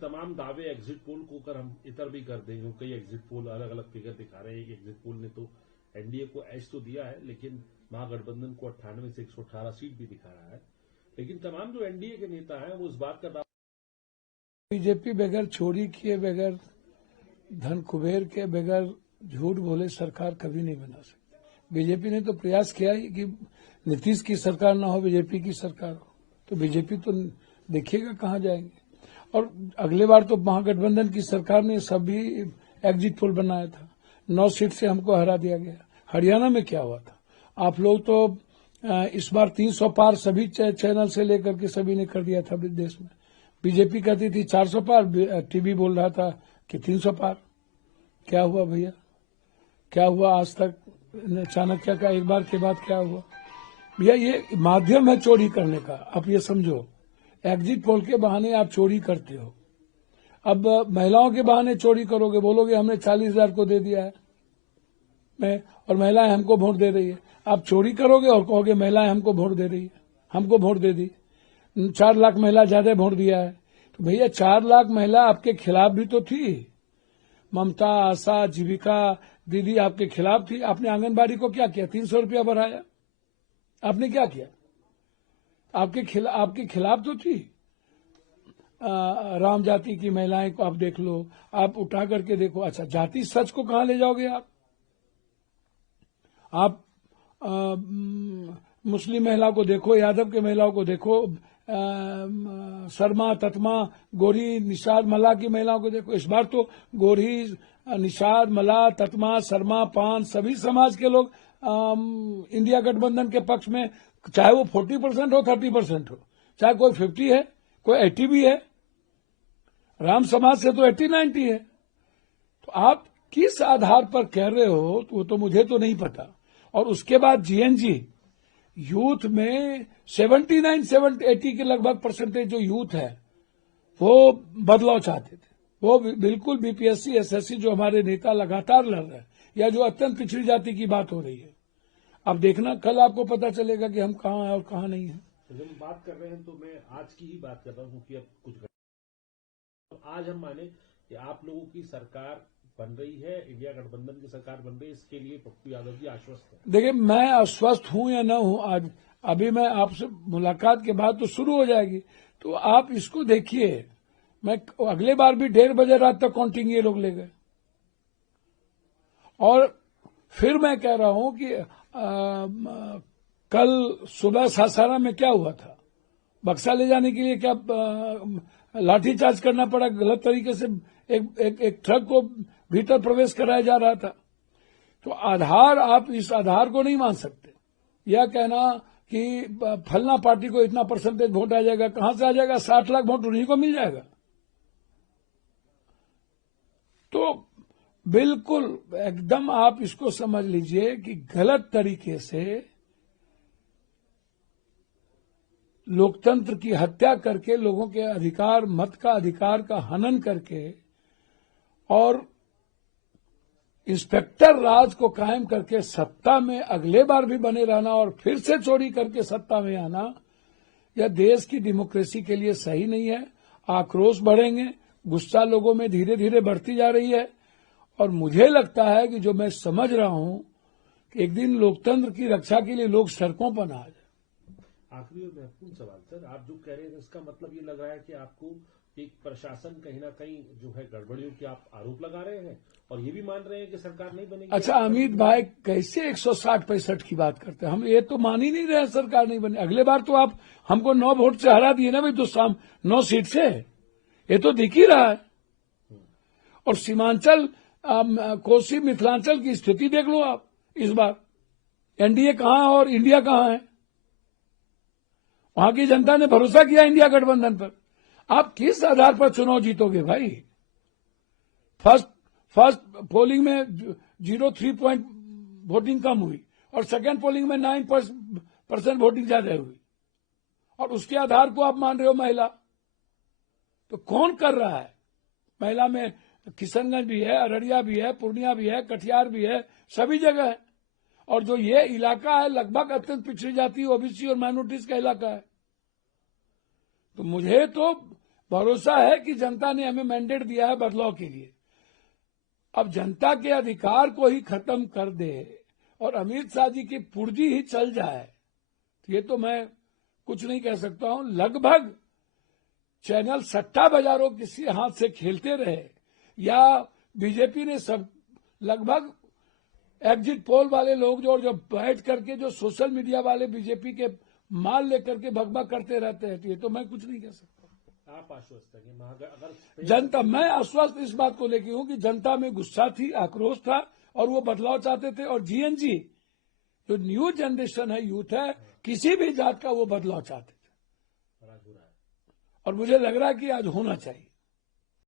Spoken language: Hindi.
तमाम दावे एग्जिट पोल को अगर हम इतर भी कर दें, क्योंकि कई एग्जिट पोल अलग अलग फिगर दिखा रहे हैं। एक एग्जिट पोल ने तो एनडीए को एज तो दिया है, लेकिन महागठबंधन को 98 से 118 सीट भी दिखा रहा है। लेकिन तमाम जो एनडीए के नेता हैं वो इस बात का बीजेपी बगैर चोरी किए, बगैर धन कुबेर के, बगैर झूठ बोले सरकार कभी नहीं बना सकती। बीजेपी ने तो प्रयास किया ही कि नीतीश की सरकार ना हो, बीजेपी की सरकार हो। तो बीजेपी तो देखिएगा कहाँ जाएंगे। और अगले बार तो महागठबंधन की सरकार ने सभी एग्जिट पोल बनाया था, 9 सीट से हमको हरा दिया गया। हरियाणा में क्या हुआ था? आप लोग तो इस बार 300 पार सभी चैनल से लेकर के सभी ने कर दिया था देश में। बीजेपी कहती थी 400 पार, टीवी बोल रहा था कि 300 पार। क्या हुआ भैया? क्या हुआ आज तक? चाणक्य का एक बार के बाद क्या हुआ भैया? ये माध्यम है चोरी करने का। आप ये समझो, एग्जिट पोल के बहाने आप चोरी करते हो। अब महिलाओं के बहाने चोरी करोगे, बोलोगे हमने 40,000 को दे दिया है और महिलाएं हमको वोट दे रही है। आप चोरी करोगे और कहोगे महिलाएं हमको वोट दे रही है, हमको वोट दे दी। 4 लाख महिला ज्यादा वोट दिया है। तो भैया 4 लाख महिला आपके खिलाफ भी तो थी। ममता, आशा, जीविका दीदी आपके खिलाफ थी। आपने आंगनबाड़ी को क्या किया? 300 रुपया बढ़ाया। आपने क्या किया? आपके खिलाफ तो थी। राम जाति की महिलाएं को आप देख लो, आप उठा करके देखो। अच्छा, जाति सच को कहां ले जाओगे आप मुस्लिम महिला को देखो, यादव के महिलाओं को देखो, शर्मा, ततमा, गोरी, निषाद, मला की महिलाओं को देखो। इस बार तो गोरी, निषाद, मला, ततमा, शर्मा, पान सभी समाज के लोग इंडिया गठबंधन के पक्ष में, चाहे वो 40% हो, 30% हो, चाहे कोई 50 है, कोई 80 भी है। राम समाज से तो 80-90 है। तो आप किस आधार पर कह रहे हो वो तो मुझे तो नहीं पता। और उसके बाद जीएनजी यूथ में 79-80 के लगभग परसेंटेज जो यूथ है वो बदलाव चाहते थे। वो बिल्कुल बीपीएससी, एसएससी जो हमारे नेता लगातार लड़ रहे हैं, या जो अत्यंत पिछड़ी जाति की बात हो रही है, अब देखना कल आपको पता चलेगा कि हम कहाँ हैं और कहाँ नहीं हैं। जब बात कर रहे हैं तो मैं आज की ही बात कर रहा हूँ कि अब कुछ तो आज हम माने कि आप लोगों की सरकार बन रही है, इंडिया गठबंधन की सरकार बन रही है, इसके लिए पप्पू यादव जी आश्वस्त है। देखिए, मैं आश्वस्त हूं या न हूं, आज अभी मैं आपसे मुलाकात के बाद तो शुरू हो जाएगी। तो आप इसको देखिए, मैं अगले बार भी 1:30 बजे रात तक काउंटिंग ये लोग ले गए। और फिर मैं कह रहा हूं कि कल सुबह सासाराम में क्या हुआ था? बक्सा ले जाने के लिए क्या लाठीचार्ज करना पड़ा? गलत तरीके से एक ट्रक को भीतर प्रवेश कराया जा रहा था। तो आधार, आप इस आधार को नहीं मान सकते। यह कहना कि फलना पार्टी को इतना परसेंटेज वोट आ जाएगा, कहां से आ जाएगा? 60 लाख वोट उन्हीं को मिल जाएगा। तो बिल्कुल एकदम आप इसको समझ लीजिए कि गलत तरीके से लोकतंत्र की हत्या करके, लोगों के अधिकार, मत का अधिकार का हनन करके और इंस्पेक्टर राज को कायम करके सत्ता में अगले बार भी बने रहना और फिर से चोरी करके सत्ता में आना, यह देश की डेमोक्रेसी के लिए सही नहीं है। आक्रोश बढ़ेंगे, गुस्सा लोगों में धीरे धीरे बढ़ती जा रही है। और मुझे लगता है कि जो मैं समझ रहा हूं कि एक दिन लोकतंत्र की रक्षा के लिए लोग सड़कों पर आ जाए। आखिरी और महत्वपूर्ण सवाल सर, आप जो कह रहे हैं इसका मतलब ये लग रहा है कि आपको एक प्रशासन कहीं ना कहीं जो है गड़बड़ियों के आप आरोप लगा रहे हैं और ये भी मान रहे हैं कि सरकार नहीं बनेगी। अच्छा अमित भाई, कैसे 160-65 की बात करते हैं? हम ये तो मान ही नहीं रहे सरकार नहीं बने। अगले बार तो आप हमको 9 वोट से हरा दिए ना भाई, तो 9 सीट से, ये तो दिख ही रहा है। और सीमांचल, कोसी, मिथिलांचल की स्थिति देख लो आप। इस बार एनडीए कहां है और इंडिया कहां है? वहां की जनता ने भरोसा किया इंडिया गठबंधन पर। आप किस आधार पर चुनाव जीतोगे भाई? फर्स्ट पोलिंग में 0.3 पॉइंट वोटिंग कम हुई और सेकेंड पोलिंग में 9% वोटिंग ज्यादा हुई, और उसके आधार को आप मान रहे हो महिला। तो कौन कर रहा है? महिला में किशनगंज भी है, अररिया भी है, पूर्णिया भी है, कटिहार भी है, सभी जगह है। और जो ये इलाका है लगभग अत्यंत पिछड़ी जाति, ओबीसी और माइनॉरिटीज का इलाका है। तो मुझे तो भरोसा है कि जनता ने हमें मैंडेट दिया है बदलाव के लिए। अब जनता के अधिकार को ही खत्म कर दे और अमित शाह जी की पुर्जी ही चल जाए, तो ये तो मैं कुछ नहीं कह सकता हूं। लगभग चैनल सट्टा बाजारों किसी हाथ से खेलते रहे या बीजेपी ने सब लगभग एग्जिट पोल वाले लोग जो बैठ करके जो सोशल मीडिया वाले बीजेपी के माल लेकर के भगभग करते रहते हैं, तो ये तो मैं कुछ नहीं कह सकता। आप आश्वस्त हैं कि अगर जनता, मैं आश्वस्त इस बात को लेकर हूं कि जनता में गुस्सा थी, आक्रोश था और वो बदलाव चाहते थे। और जीएनजी जो न्यू जनरेशन है, यूथ है, किसी भी जात का वो बदलाव चाहते थे राज हो रहा है और मुझे लग रहा है कि आज होना चाहिए।